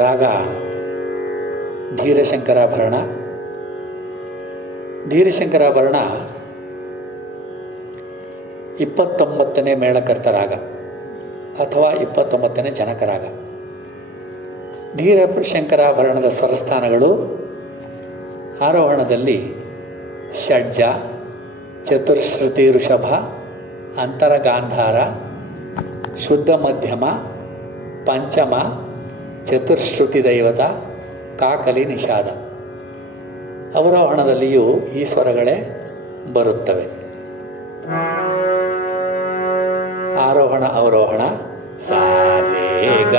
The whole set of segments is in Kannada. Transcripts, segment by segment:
ರಾಗ ಧೀರಶಂಕರಾಭರಣ. ಧೀರಶಂಕರಾಭರಣ 29ನೇ ಮೇಳಕರ್ತ ರಾಗ ಅಥವಾ 29ನೇ ಜನಕರಾಗ. ಧೀರಶಂಕರಾಭರಣದ ಸ್ವರಸ್ಥಾನಗಳು ಆರೋಹಣದಲ್ಲಿ ಷಡ್ಜ, ಚತುಶ್ರುತಿ ಋಷಭ, ಅಂತರಗಾಂಧಾರ, ಶುದ್ಧ ಮಧ್ಯಮ, ಪಂಚಮ, ಚತುಶ್ರುತಿ ದೈವತ, ಕಾಕಲಿ ನಿಷಾದ. ಅವರೋಹಣದಲ್ಲಿಯೂ ಈ ಸ್ವರಗಳೇ ಬರುತ್ತವೆ. ಆರೋಹಣ ಅವರೋಹಣ ಸ ರೇ ಗ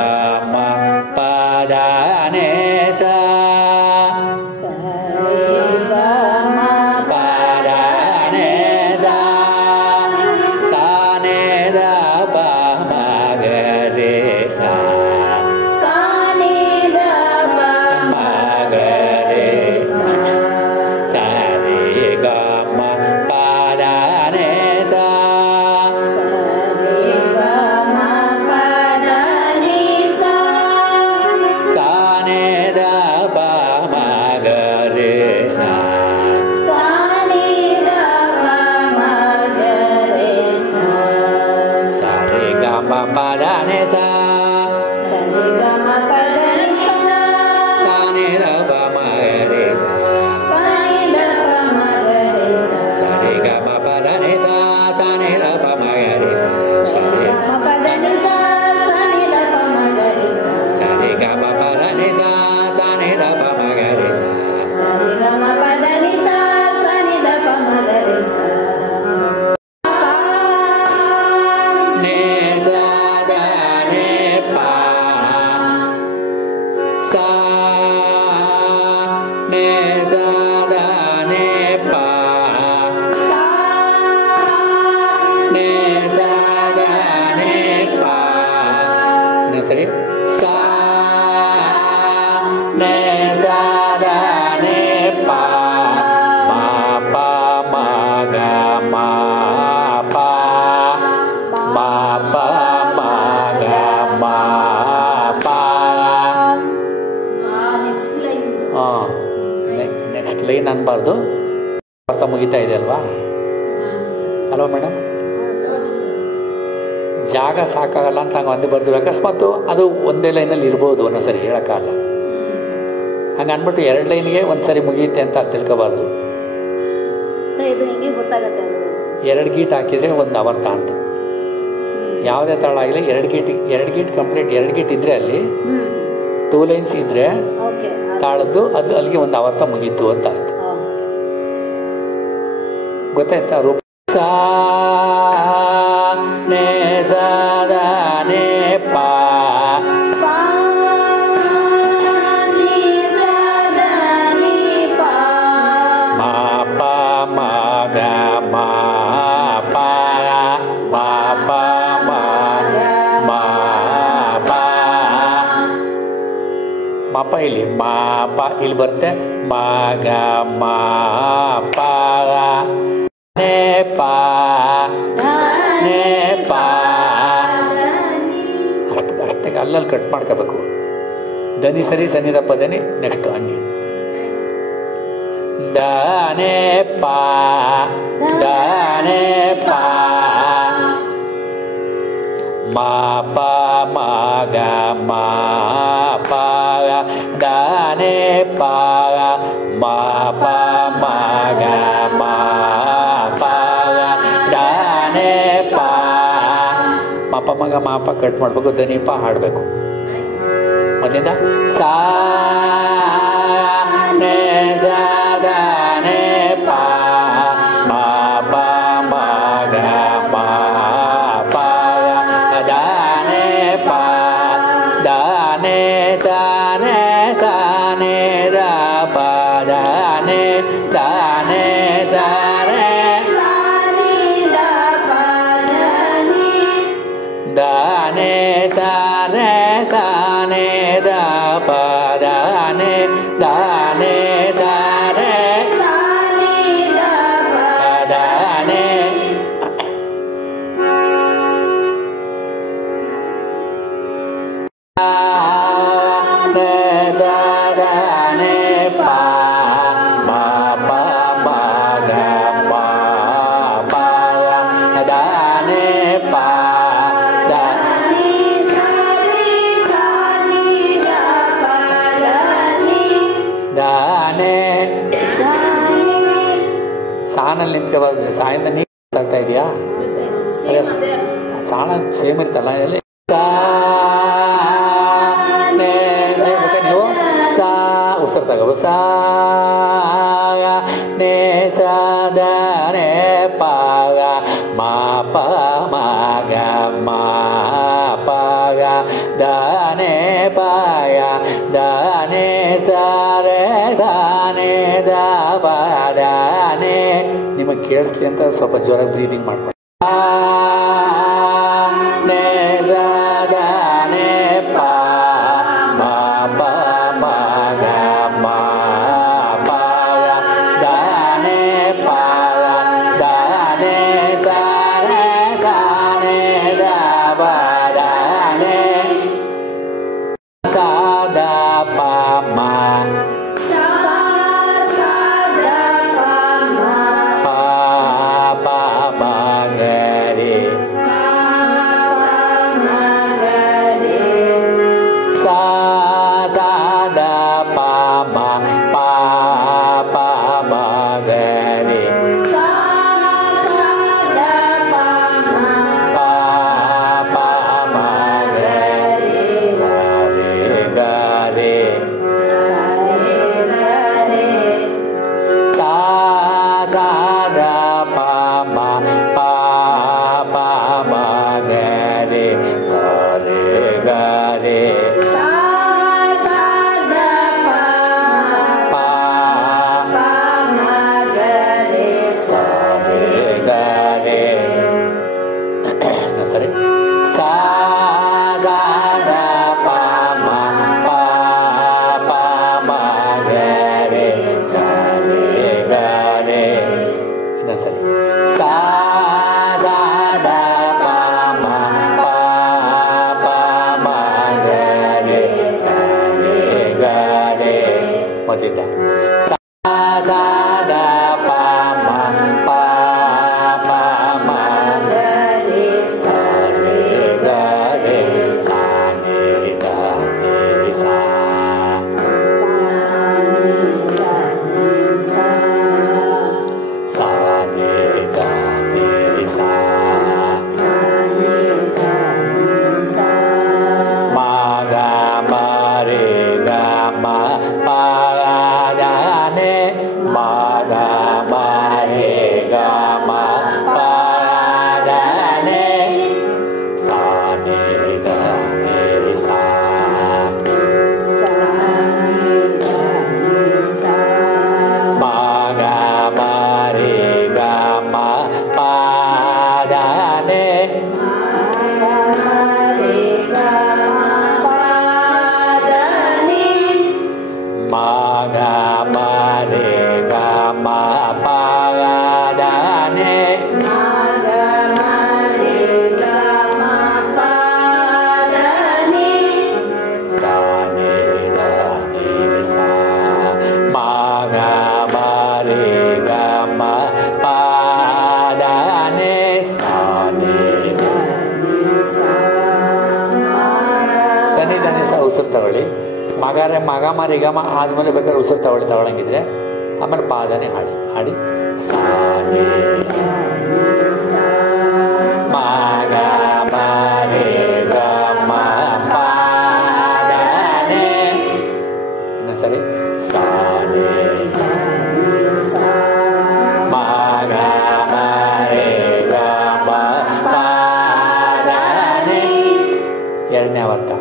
ಮ ಪ ದ ನಿ ಸ ಸರಿ ಸಾ ನೆ ಸಾ ದ ನೆ ಪ ಮ ಪ ಮ ಗ ಮ ಪ ಮ ಪ ಮ ಗ ಮ ಪ. ನೆಕ್ಸ್ಟ್ ಲೈನ್ ಅನ್ಬಾರ್ದು, ಅರ್ಥ ಮುಗಿತಾ ಇದೆ ಅಲ್ವಾ? ಅಲ್ವಾ ಮೇಡಮ್? ಜಾಗ ಸಾಕಾಗಲ್ಲ ಅಂತ ಹಂಗೆ ಒಂದೇ ಬರ್ದಿರೋ ಅಕಸ್ಮಾತ್ ಅದು ಒಂದೇ ಲೈನಲ್ಲಿ ಇರ್ಬೋದು, ಒಂದೊಂದ್ಸರಿ ಹೇಳೋಕ್ಕಾಗಲ್ಲ. ಹಂಗೆ ಅಂದ್ಬಿಟ್ಟು 2 ಲೈನ್ಗೆ ಒಂದ್ಸರಿ ಮುಗಿಯುತ್ತೆ ಅಂತ ತಿಳ್ಕೊಬಾರ್ದು. 2 ಗೀಟ್ ಹಾಕಿದರೆ ಒಂದು ಅವರ್ತ ಅಂತ. ಯಾವುದೇ ತಾಳ ಆಗಿಲ್ಲ, 2 ಗೀಟ್ ಕಂಪ್ಲೀಟ್, 2 ಗೀಟ್ ಇದ್ದರೆ ಅಲ್ಲಿ 2 ಲೈನ್ಸ್ ಇದ್ದರೆ ತಾಳದ್ದು ಅದು ಅಲ್ಲಿಗೆ ಒಂದು ಅವರ್ತ ಮುಗೀತು ಅಂತ ಅರ್ಥ. ಗೊತ್ತಾಯ್ತಾ? ರೂಪ ಸಾ ನೆ ಸಾ ದ ನೆ ಪ ಮ ಪ ಮ ಗ ಮ ಪ ಮ ಪ ಮ ಮ ಪ ಮ ಪ ಇಲ್ಲಿ ಮ ಪ ಇಲ್ಲಿ ಬರುತ್ತೆ ಮ ಗ ಮ ಪ ನೆ ಪ ನೆ ಪ ಅಷ್ಟೇ ಅಲ್ಲಲ್ಲಿ ಕಟ್ ಮಾಡ್ಕೋಬೇಕು. ದನಿ ಸರಿ ಸನ್ನಿಧ ಪದನಿ ನೆಕ್ಸ್ಟ್ ಹಂಗೆ ದ ನೆ ಪ ದ ನೆ ಪ ಮ ಪ ಮ ಗ ಮ ಪ ದ ನೆ ಪ ಮ ಪ ಮ ಗ ಮ ಪ ದ ನೆ ಪ ಮಾಪ ಮಗ ಮಾಪ ಕಟ್ ಮಾಡಬೇಕು, ದನಿ ಪ ಹಾಡಬೇಕು. ಮೊದಲಿಂದ ಸಾ ನೆ ಸಾ ದ ನೆ ಪ ಮ ಪ ಮ ಗ ಮ ಪ ದ ನೆ ಪ ದ ನೆ ಸಾ ನೆ ಸಾ ನೆ ದ ಪ ದ ನೆ ದ ನೆ ಸಾ ರೆ ದ ನೆ ಸಾ ರೆ ಸಾ ನೆ ದ ಪ ದ ನೆ ದ ನೆ ಸಾ ರೆ ದ ನೆ ನೇ ಸಾ ದ ನೇ ಪಾ ಮಾ ಪಾ ಮಾ ಗ ಪಾ ಪಾ ದ ನೇ ಪಾ ದ ದಾನೆ ಸಾನಲ್ಲಿ ನಿಂತ್ಕೋಬಾರ್ದು. ಸಾಯಿಂದ ನೀರು ಆಗ್ತಾ ಇದೆಯಾ? ಸಾಣ ಸೇಮ್ ಇರ್ತಲ್ಲ ಎಲ್ಲಿ ಮತ್ತೆ ನೀವು ಸಾ ಉಸಿರು ತಗೋ ಸಾ ನೇ ಸಾ ದ ನೇ ಪಾ ಗ ಮಾ ಪ ಮಾ ಗ ಮಾ ಪ ಗ ದ ನೇ ಪಾ ಗ ದ ನೇ ಸಾ ರೇ ದ ನೇ ದ ಪ ದ ನೇ. ನಿಮಗೆ ಕೇಳಿಸ್ಲಿ ಅಂತ ಸ್ವಲ್ಪ ಜೋರಾಗಿ ಬ್ರೀದಿಂಗ್ ಮಾಡ್ಕೊಳ್ಳಿ. ನೇ ಸಾ ದ ನೇ ಪಾ ಮಾ ಪ ಮಾ ಗ ಮಾ ಪ ಗ ದ ನೇ ಪಾ ಗ ದ ನೇ ಸಾ ರೇ ದ ನೇ ದ ಪ ದ ನೇ ಸಾ ದ ಪ ಮಾ ಉಸಿರು ತಗೊಳ್ಳಿ. ಮಗಾರೆ ಮಗ ಮಾರಿ ಗಮ ಆದಮೇಲೆ ಬೇಕಾದ್ರೆ ಉಸಿರು ತಗೊಳಂಗಿದ್ರೆ ಆಮೇಲೆ ಪಾದನೆ ಹಾಡಿ ಹಾಡಿ ಸಾನೆ ಮಗ ಮಾರಿ ಗಮ ಪಾದನೆ. ಇನ್ನೊಂದ್ಸರಿ ಸಾನೆ ಮಗ ಮಾರಿ ಗಮ ಪಾದನೆ. ಎರಡನೇ ವರ್ತ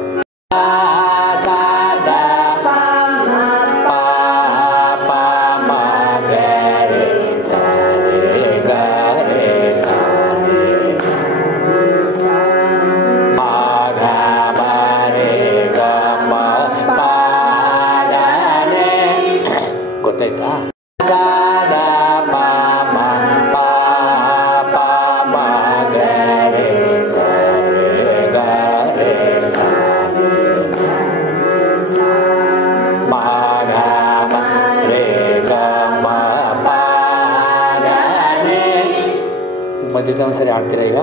ಜೊತೆ ಒಂದ್ಸರಿ ಆಡ್ತೀರಾ ಈಗ?